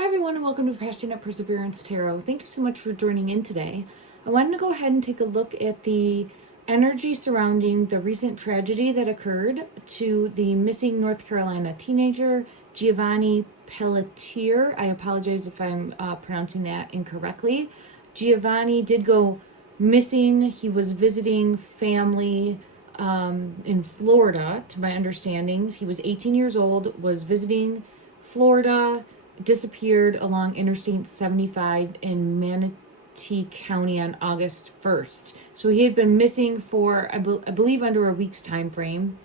Hi everyone and welcome to Passionate Perseverance Tarot. Thank you so much for joining in today. I wanted to go ahead and take a look at the energy surrounding the recent tragedy that occurred to the missing North Carolina teenager, Giovanni Pelletier. I apologize if I'm pronouncing that incorrectly. Giovanni did go missing. He was visiting family in Florida, to my understanding. He was 18 years old, was visiting Florida, disappeared along Interstate 75 in Manatee County on August 1st. So he had been missing for, I believe, under a week's time frame,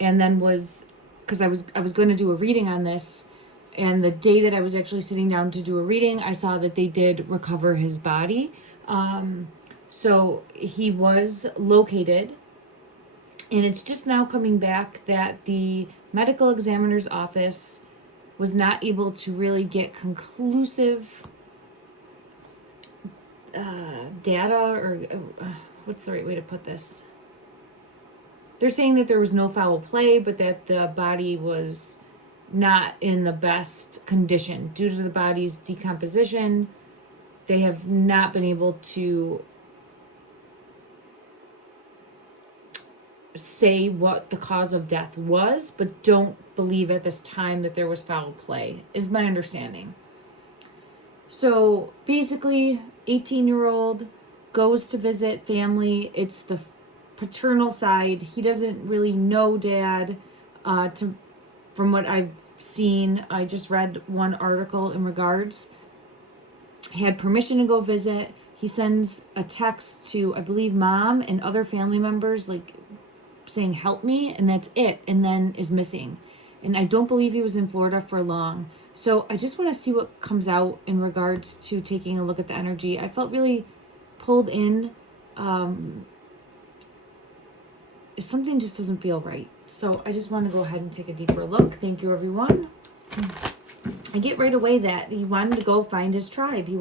and then was, because I was going to do a reading on this, and the day that I was actually sitting down to do a reading, I saw that they did recover his body. So he was located, and it's just now coming back that the medical examiner's office was not able to really get conclusive data, or what's the right way to put this? They're saying that there was no foul play, but that the body was not in the best condition. Due to the body's decomposition, they have not been able to say what the cause of death was, but don't believe at this time that there was foul play, is my understanding. So basically, 18-year-old goes to visit family. It's the paternal side. He doesn't really know dad. From what I've seen, I just read one article in regards. He had permission to go visit. He sends a text to, I believe, mom and other family members, like saying help me, and that's it, and then is missing. And I don't believe he was in Florida for long. So I just want to see what comes out in regards to taking a look at the energy. I felt really pulled in. Something just doesn't feel right. So I just want to go ahead and take a deeper look. Thank you, everyone. I get right away that he wanted to go find his tribe. He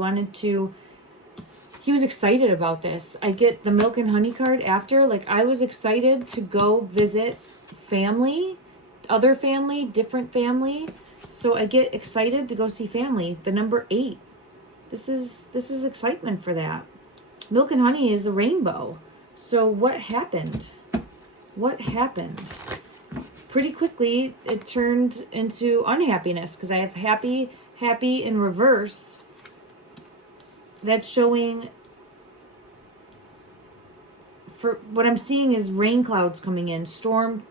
was excited about this. I get the milk and honey card after. Like, I was excited to go visit family, other family, different family. So I get excited to go see family. The number 8. This is excitement for that. Milk and honey is a rainbow. So what happened? What happened? Pretty quickly, it turned into unhappiness, because I have happy, happy in reverse. That's showing, for what I'm seeing is rain clouds coming in, storm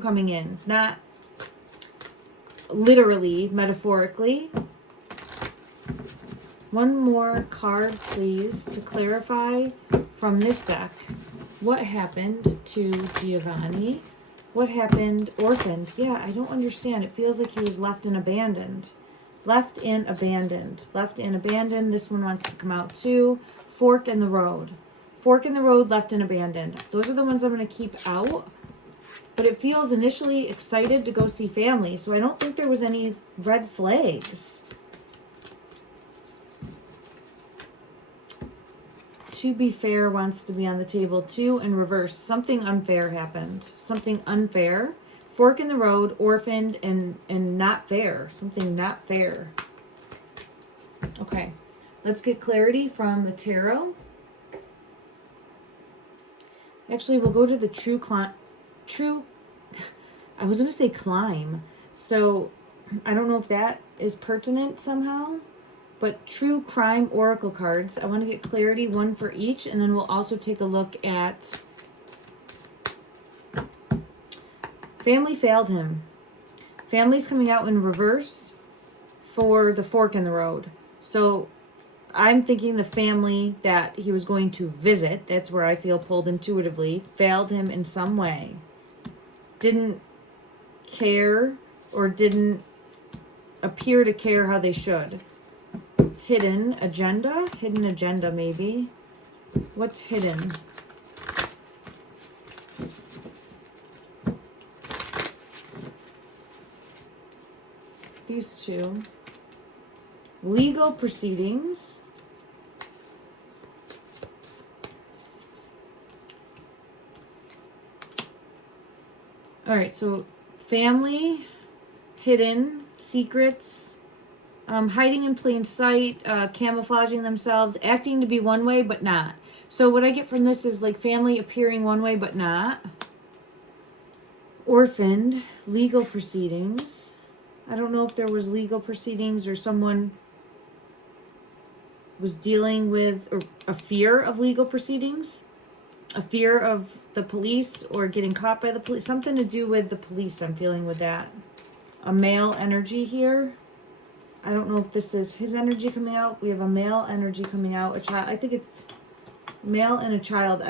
coming in, not literally, metaphorically. One more card, please, to clarify from this deck. What happened to Giovanni? What happened? Orphaned. Yeah, I don't understand. It feels like he was left and abandoned. Left and abandoned. Left and abandoned. This one wants to come out too. Fork in the road. Fork in the road, left and abandoned. Those are the ones I'm going to keep out. But it feels initially excited to go see family. So I don't think there was any red flags. To be fair wants to be on the table too, in reverse. Something unfair happened. Something unfair. Fork in the road, orphaned, and not fair. Something not fair. Okay, let's get clarity from the tarot. Actually, we'll go to the I was going to say climb. So I don't know if that is pertinent somehow. But true crime oracle cards. I want to get clarity, one for each, and then we'll also take a look at family failed him. Family's coming out in reverse for the fork in the road. So I'm thinking the family that he was going to visit, that's where I feel pulled intuitively, failed him in some way. Didn't care, or didn't appear to care how they should. Hidden agenda maybe. What's hidden? These two. Legal proceedings. All right, so family, hidden, secrets, Hiding in plain sight, camouflaging themselves, acting to be one way but not. So what I get from this is like family appearing one way but not. Orphaned, legal proceedings. I don't know if there was legal proceedings or someone was dealing with or a fear of legal proceedings, a fear of the police or getting caught by the police, something to do with the police. I'm feeling with that. A male energy here. I don't know if this is his energy coming out. We have a male energy coming out. A child. I think it's male and a child.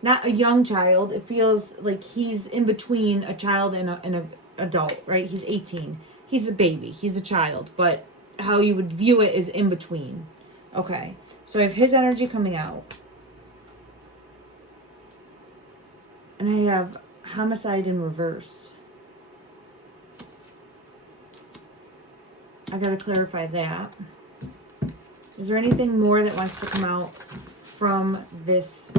Not a young child. It feels like he's in between a child and a adult, right? He's 18. He's a baby. He's a child. But how you would view it is in between. Okay. So I have his energy coming out. And I have homicide in reverse. I gotta clarify that. Is there anything more that wants to come out from this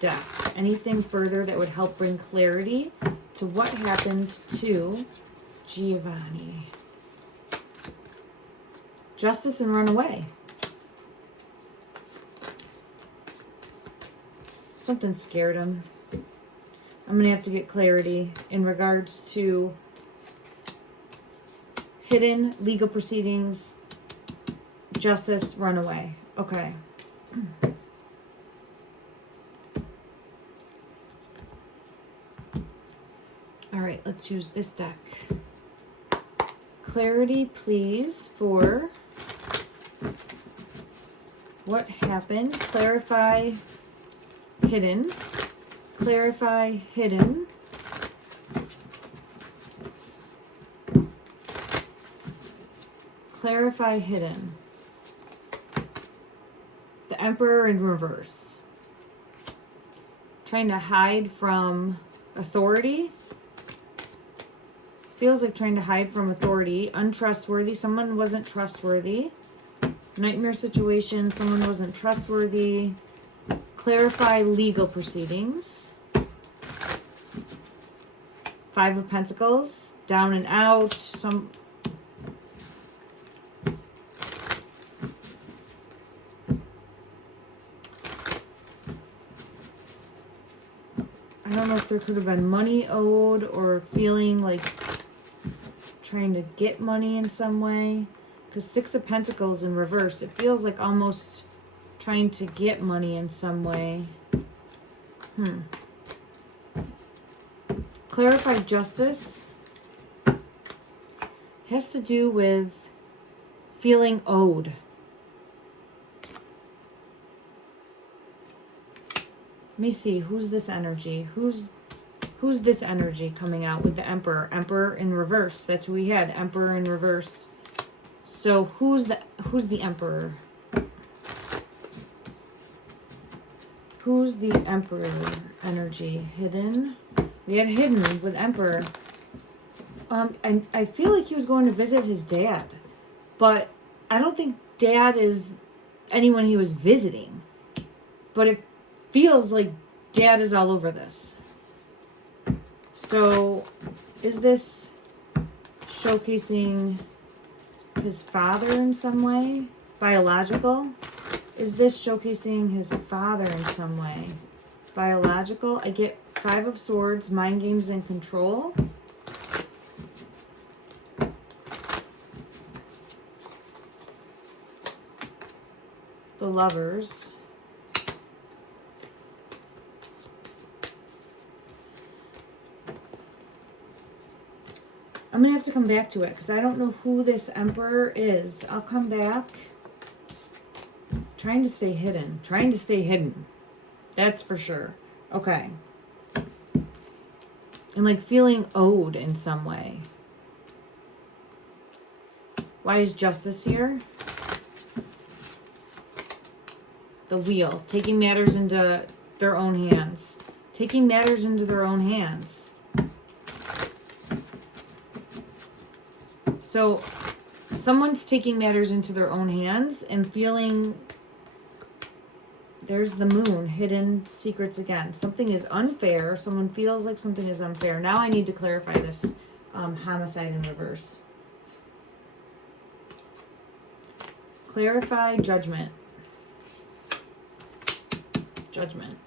deck? Anything further that would help bring clarity to what happened to Giovanni? Justice and run away. Something scared him. I'm going to have to get clarity in regards to hidden legal proceedings, justice, runaway. Okay. All right, let's use this deck. Clarity, please, for what happened. Clarify hidden. Clarify hidden. Clarify hidden. The Emperor in reverse. Trying to hide from authority. Feels like trying to hide from authority. Untrustworthy. Someone wasn't trustworthy. Nightmare situation. Someone wasn't trustworthy. Clarify legal proceedings. Five of Pentacles. Down and out. I don't know if there could have been money owed or feeling like trying to get money in some way. Because Six of Pentacles in reverse. It feels like almost trying to get money in some way. Clarify justice. Has to do with feeling owed. Let me see. Who's this energy? Who's this energy coming out with the Emperor? Emperor in reverse. That's who we had. Emperor in reverse. So who's the Emperor? Who's the Emperor energy? Hidden. We had hidden with Emperor. And I feel like he was going to visit his dad, but I don't think dad is anyone he was visiting. But it feels like dad is all over this. So is this showcasing his father in some way? Biological? Is this showcasing his father in some way? Biological? I get Five of Swords, mind games and control. The Lovers. I'm going to have to come back to it because I don't know who this Emperor is. I'll come back. Trying to stay hidden. Trying to stay hidden. That's for sure. Okay. And like feeling owed in some way. Why is justice here? The Wheel. Taking matters into their own hands. Taking matters into their own hands. So someone's taking matters into their own hands and feeling, there's the Moon, hidden secrets again. Something is unfair. Someone feels like something is unfair. Now I need to clarify this homicide in reverse. Clarify judgment. Judgment.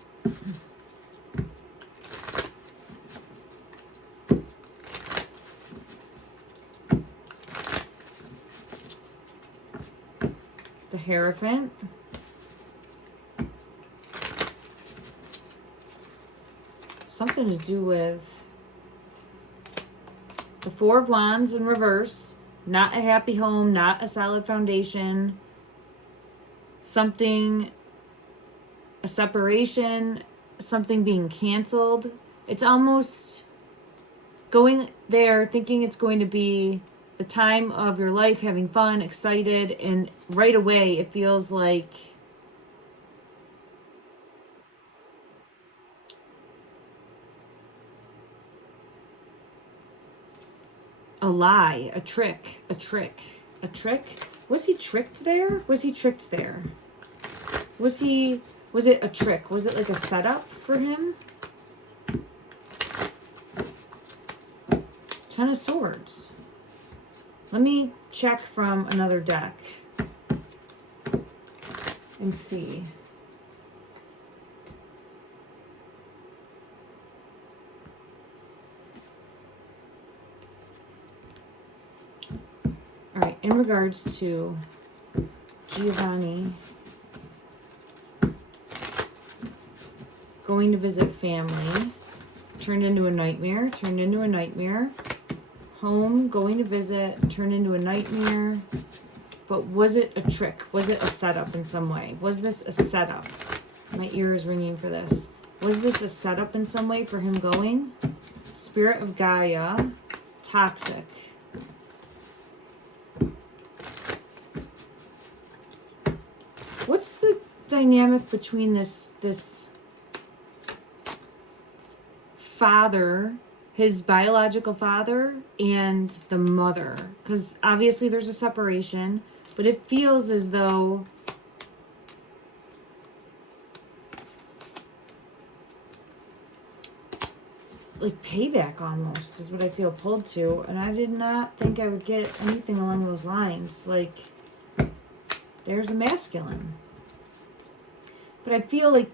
The Hierophant. Something to do with the Four of Wands in reverse. Not a happy home, not a solid foundation. Something, a separation, something being canceled. It's almost going there thinking it's going to be the time of your life, having fun, excited, and right away it feels like a lie, a trick. Was he tricked there? Was he tricked there? Was it a trick? Was it like a setup for him? Ten of Swords. Let me check from another deck and see. All right, in regards to Giovanni going to visit family, turned into a nightmare, home, going to visit, turned into a nightmare. But was it a trick? Was it a setup in some way? Was this a setup? My ear is ringing for this. Was this a setup in some way for him going? Spirit of Gaia, toxic. What's the dynamic between this father, his biological father, and the mother? Because obviously there's a separation, but it feels as though like payback almost is what I feel pulled to, and I did not think I would get anything along those lines. Like, there's a masculine. But I feel like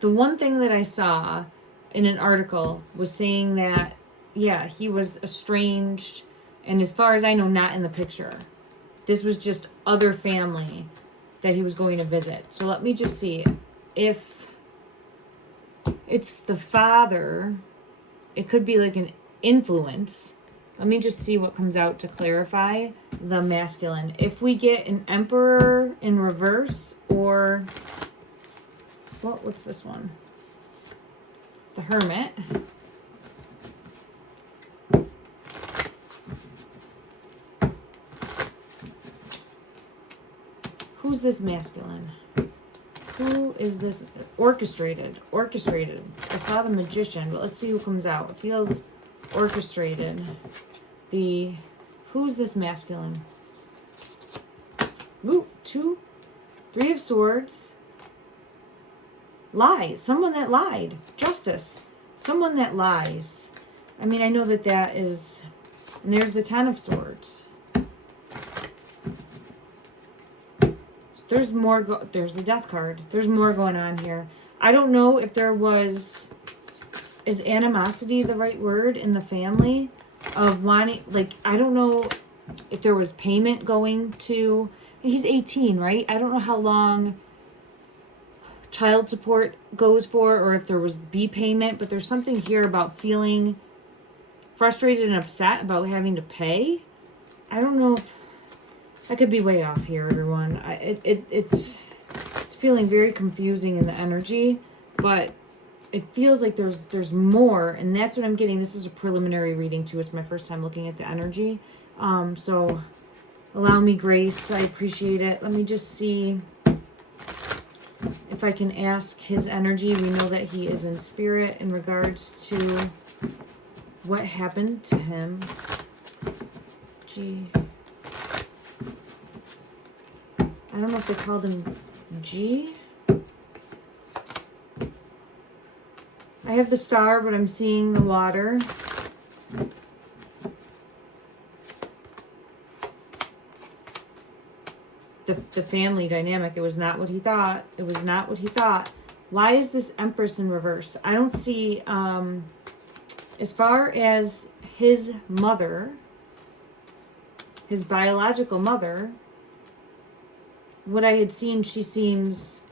the one thing that I saw in an article was saying that, yeah, he was estranged, and as far as I know, not in the picture. This was just other family that he was going to visit. So let me just see. If it's the father, it could be like an influence. Let me just see what comes out to clarify the masculine. If we get an Emperor in reverse, or what's this one? The Hermit. Who's this masculine? Who is this? Orchestrated. I saw the Magician, but let's see who comes out. It feels orchestrated. Who's this masculine? Ooh, 2, 3 of Swords. Lies. Someone that lied. Justice. Someone that lies. I mean, I know that is... And there's the 10 of Swords. There's more... There's the Death card. There's more going on here. I don't know if there was... Is animosity the right word in the family? Of wanting... Like, I don't know if there was payment going to... He's 18, right? I don't know how long child support goes for, or if there was B payment, but there's something here about feeling frustrated and upset about having to pay. I don't know if I could be way off here, everyone. It's feeling very confusing in the energy, but it feels like there's more, and that's what I'm getting. This is a preliminary reading too. It's my first time looking at the energy. So allow me grace. I appreciate it. Let me just see if I can ask his energy. We know that he is in spirit in regards to what happened to him. G. I don't know if they called him G. I have the Star, but I'm seeing the water. the family dynamic. It was not what he thought. It was not what he thought. Why is this Empress in reverse? I don't see, as far as his mother, his biological mother, what I had seen, she seems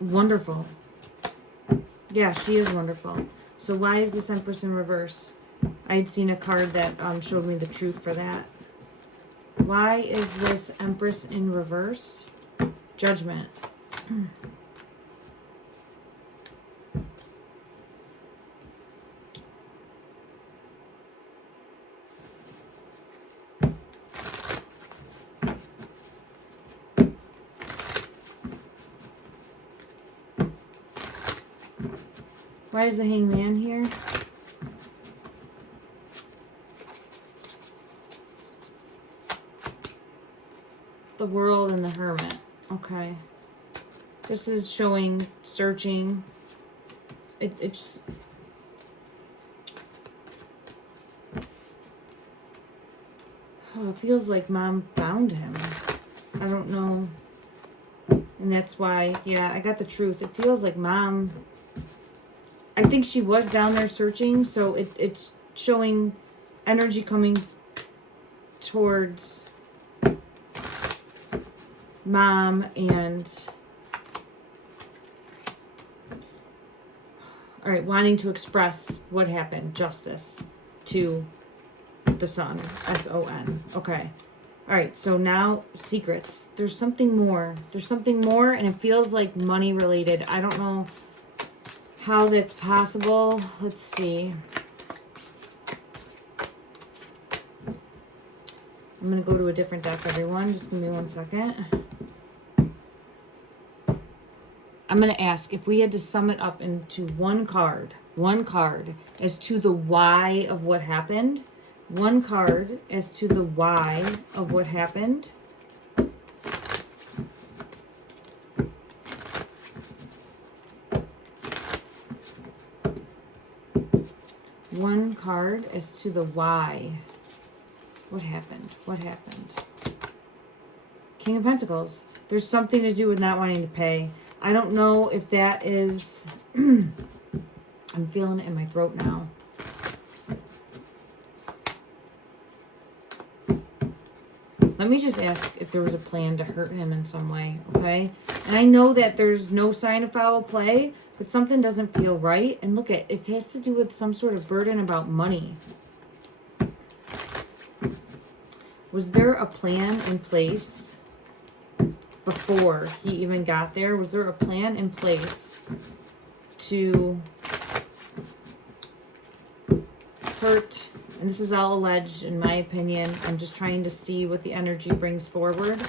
wonderful. Yeah, she is wonderful. So why is this Empress in reverse? I had seen a card that showed me the truth for that. Why is this Empress in reverse? Judgment. Why is the Hangman here? The World and the Hermit. Okay. This is showing searching. It's oh, it feels like Mom found him. I don't know. And that's why, yeah, I got the truth. It feels like Mom, I think she was down there searching, so it's showing energy coming towards Mom and all right, wanting to express what happened, justice to the son, S-O-N. Okay. All right, so now secrets. There's something more. There's something more, and it feels like money related. I don't know how that's possible. Let's see. I'm going to go to a different deck, everyone. Just give me 1 second. I'm going to ask if we had to sum it up into one card as to the why of what happened. One card as to the why of what happened. One card as to the why. What happened? What happened? King of Pentacles. There's something to do with not wanting to pay. I don't know if that is... I'm feeling it in my throat now. Let me just ask if there was a plan to hurt him in some way, okay? And I know that there's no sign of foul play, but something doesn't feel right. And look, it has to do with some sort of burden about money. Was there a plan in place before he even got there? Was there a plan in place to hurt? And this is all alleged, in my opinion. I'm just trying to see what the energy brings forward.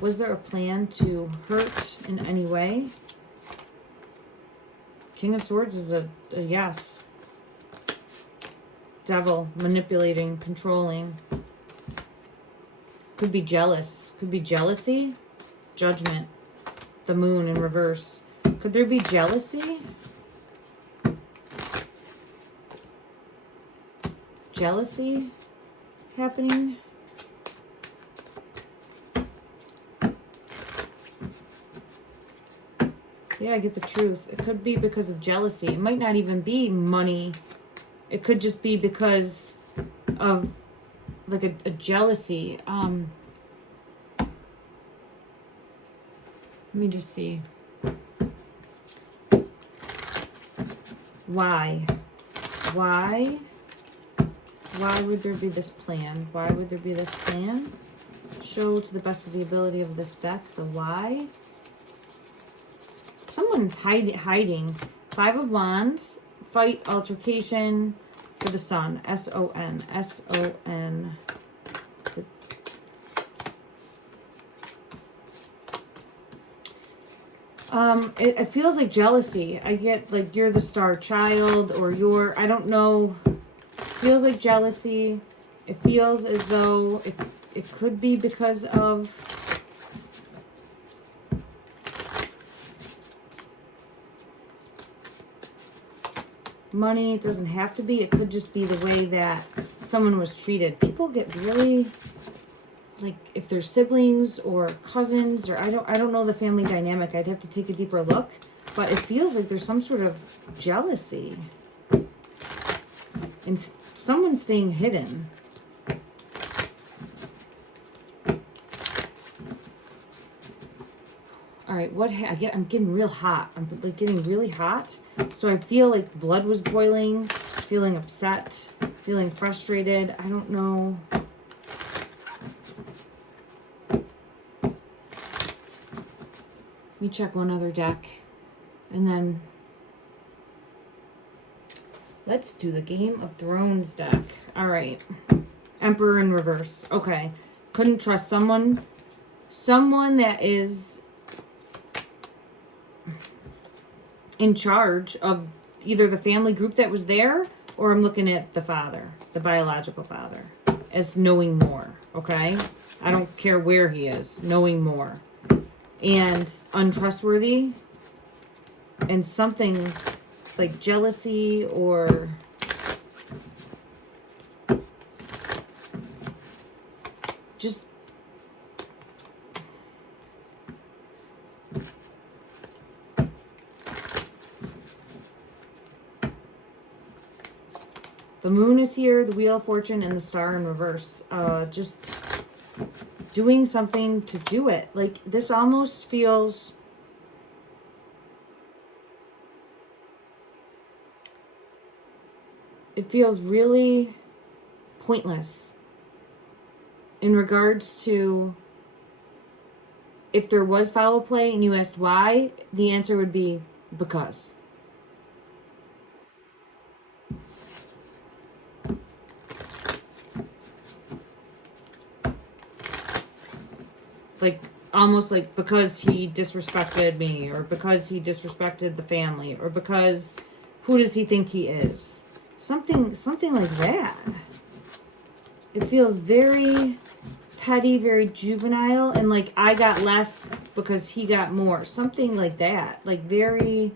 Was there a plan to hurt in any way? King of Swords is a yes. Devil, manipulating, controlling. Could be jealous. Could be jealousy. Judgment. The Moon in reverse. Could there be jealousy? Jealousy happening? Yeah, I get the truth. It could be because of jealousy. It might not even be money. It could just be because of like a jealousy. Let me just see. Why? Why would there be this plan? Why would there be this plan? Show to the best of the ability of this deck the why. Someone's hiding. 5 of Wands. Fight, altercation for the Sun. S-O-N. S-O-N. It feels like jealousy. I get like you're the star child or you're, I don't know. Feels like jealousy. It feels as though it could be because of money. It doesn't have to be. It could just be the way that someone was treated. People get really, like if there's siblings or cousins, or I don't know the family dynamic. I'd have to take a deeper look, but it feels like there's some sort of jealousy and someone's staying hidden. All right, I'm getting real hot. I'm like getting really hot. So I feel like blood was boiling, feeling upset, feeling frustrated. I don't know. Let me check one other deck. And then let's do the Game of Thrones deck. All right. Emperor in reverse. Okay. Couldn't trust someone. Someone that is in charge of either the family group that was there, or I'm looking at the father, the biological father, as knowing more, okay? I don't care where he is, knowing more. And untrustworthy, and something like jealousy or just the moon is here, the wheel of fortune, and the star in reverse. Just doing something to do it. Like, this almost feels... It feels really pointless in regards to if there was foul play and you asked why, the answer would be because. Like, almost like because he disrespected me, or because he disrespected the family, or because who does he think he is? Something like that. It feels very petty, very juvenile, and like I got less because he got more. Something like that. Like very...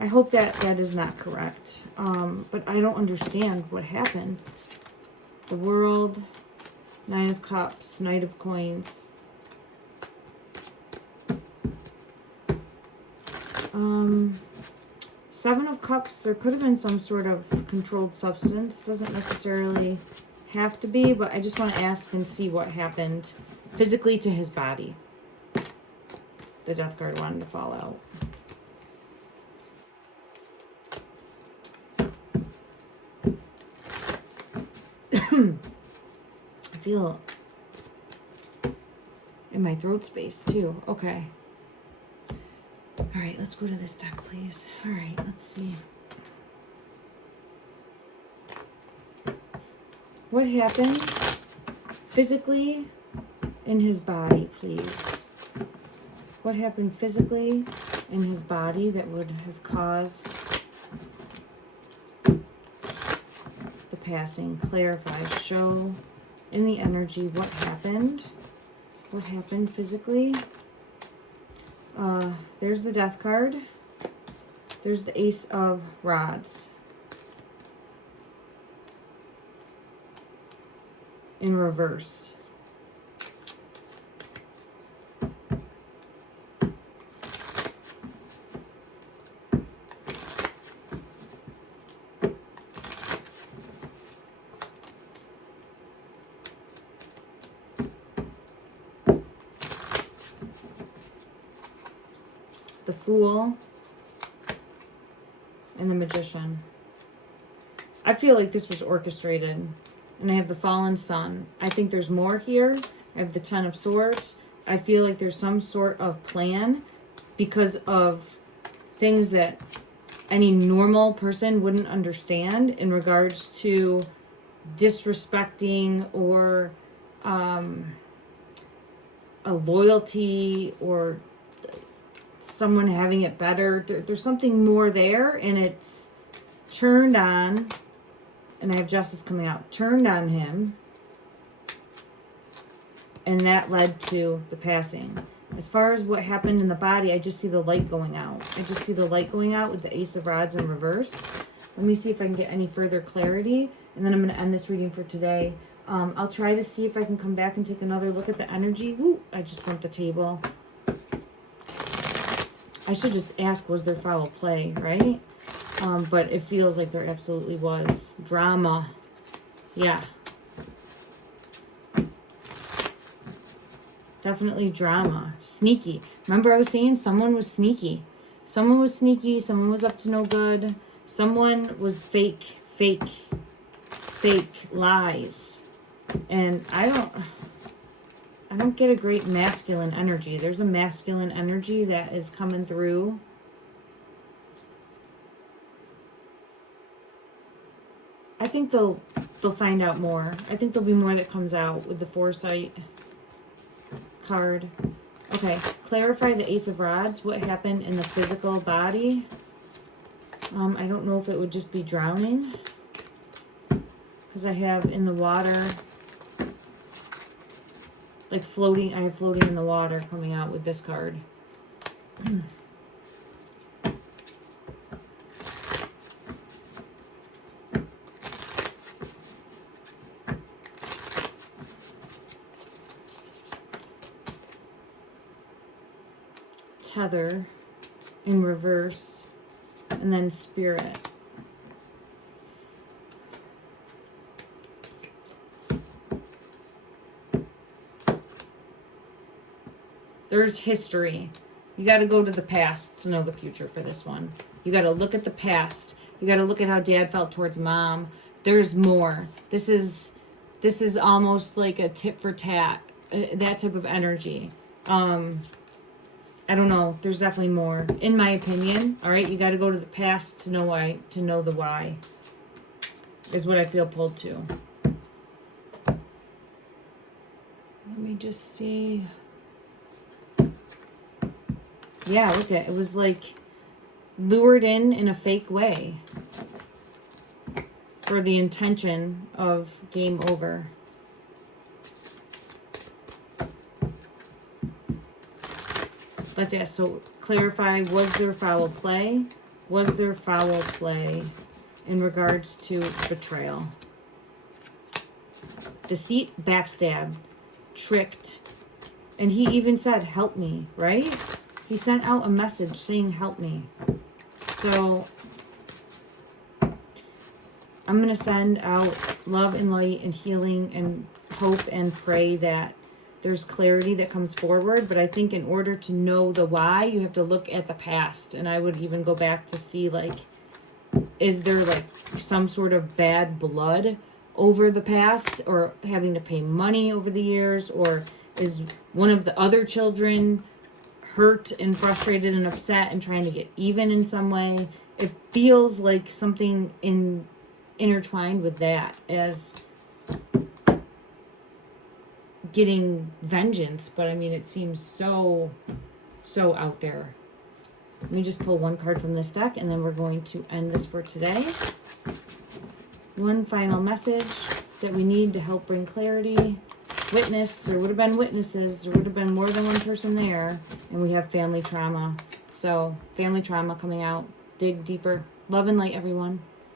I hope that is not correct. But I don't understand what happened. The World... Nine of Cups, Knight of Coins. Seven of Cups, there could have been some sort of controlled substance. Doesn't necessarily have to be, but I just want to ask and see what happened physically to his body. The Death card wanted to fall out. I feel in my throat space too. Okay. All right, let's go to this deck, please. All right, let's see. What happened physically in his body, please? What happened physically in his body that would have caused the passing? Clarify, show in the energy what happened. What happened physically? There's the Death card. There's the Ace of Rods. In reverse. The Fool and the Magician. I feel like this was orchestrated. And I have the Fallen Sun. I think there's more here. I have the Ten of Swords. I feel like there's some sort of plan because of things that any normal person wouldn't understand in regards to disrespecting or a loyalty or someone having it better. There's something more there, and it's turned on. And I have Justice coming out. Turned on him. And that led to the passing. As far as what happened in the body, I just see the light going out. I just see the light going out with the Ace of Rods in reverse. Let me see if I can get any further clarity. And then I'm going to end this reading for today. I'll try to see if I can come back and take another look at the energy. Woo, I just bumped the table. I should just ask, was there foul play, right? But it feels like there absolutely was. Drama. Yeah. Definitely drama. Sneaky. Remember I was saying someone was sneaky. Someone was sneaky. Someone was up to no good. Someone was fake lies. And I don't get a great masculine energy. There's a masculine energy that is coming through. I think they'll find out more. I think there'll be more that comes out with the foresight card. Okay, clarify the Ace of Rods. What happened in the physical body? I don't know if it would just be drowning, because I have in the water, like floating. I have floating in the water coming out with this card. Tether in reverse, and then Spirit. There's history. You got to go to the past to know the future for this one. You got to look at the past. You got to look at how dad felt towards mom. There's more. This is almost like a tit for tat, that type of energy. I don't know. There's definitely more, in my opinion. All right, you got to go to the past to know why, to know the why. Is what I feel pulled to. Let me just see. Yeah, look at it. It was like lured in a fake way for the intention of game over. Let's ask, so clarify, was there foul play? Was there foul play in regards to betrayal? Deceit, backstab, tricked. And he even said, help me, right? He sent out a message saying, help me. So I'm going to send out love and light and healing and hope and pray that there's clarity that comes forward. But I think in order to know the why, you have to look at the past. And I would even go back to see, like, is there like some sort of bad blood over the past, or having to pay money over the years, or is one of the other children hurt and frustrated and upset and trying to get even in some way? It feels like something intertwined with that as getting vengeance, but I mean, it seems so out there. Let me just pull one card from this deck, and then we're going to end this for today. One final message that we need to help bring clarity. Witness. There would have been witnesses. There would have been more than one person there. And we have family trauma. So, family trauma coming out. Dig deeper. Love and light, everyone.